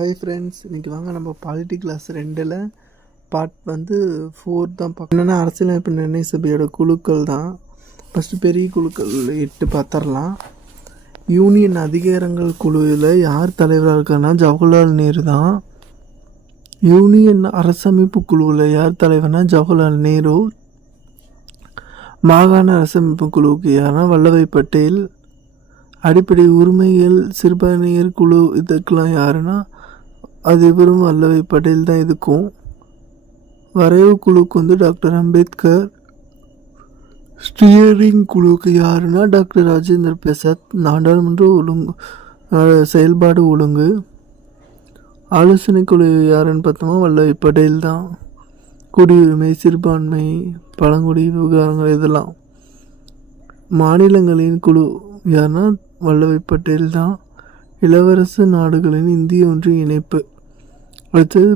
Hi friends, இன்றைக்கி வாங்க நம்ம பாலிட்டி கிளாஸ் 2ல் பார்ட் 4 தான் பார்க்கணும். என்னென்னா அரசியலமைப்பு நிர்ணய சபையோட குழுக்கள் தான். ஃபஸ்ட்டு பெரிய குழுக்கள் 8 பார்த்துடலாம். யூனியன் அதிகாரங்கள் குழுவில் யார் தலைவராக இருக்காருன்னா ஜவஹர்லால் நேரு தான். யூனியன் அரசமைப்பு குழுவில் யார் தலைவர்னா ஜவஹர்லால் நேரு. மாகாண அரசமைப்பு குழுவுக்கு யாருன்னா வல்லபாய் பட்டேல். அடிப்படை உரிமைகள் சிறுபான்மையர் குழு இதுக்கெல்லாம் யாருன்னா அது இவரும் வல்லபாய் பட்டேல் தான். இதுக்கும் வரைவு குழுவுக்கு டாக்டர் அம்பேத்கர். ஸ்டியரிங் குழுவுக்கு யாருன்னா டாக்டர் ராஜேந்திர பிரசாத். நாடாளுமன்ற செயல்பாடு ஒழுங்கு. ஆலோசனை குழு யாருன்னு பார்த்தோமா வல்லபாய் பட்டேல் தான். குடியுரிமை சிறுபான்மை பழங்குடி விவகாரங்கள் இதெல்லாம். மாநிலங்களின் குழு யாருன்னா வல்லபாய் பட்டேல் தான். இளவரசு நாடுகளின் இந்திய ஒன்றிய இணைப்பு. அடுத்தது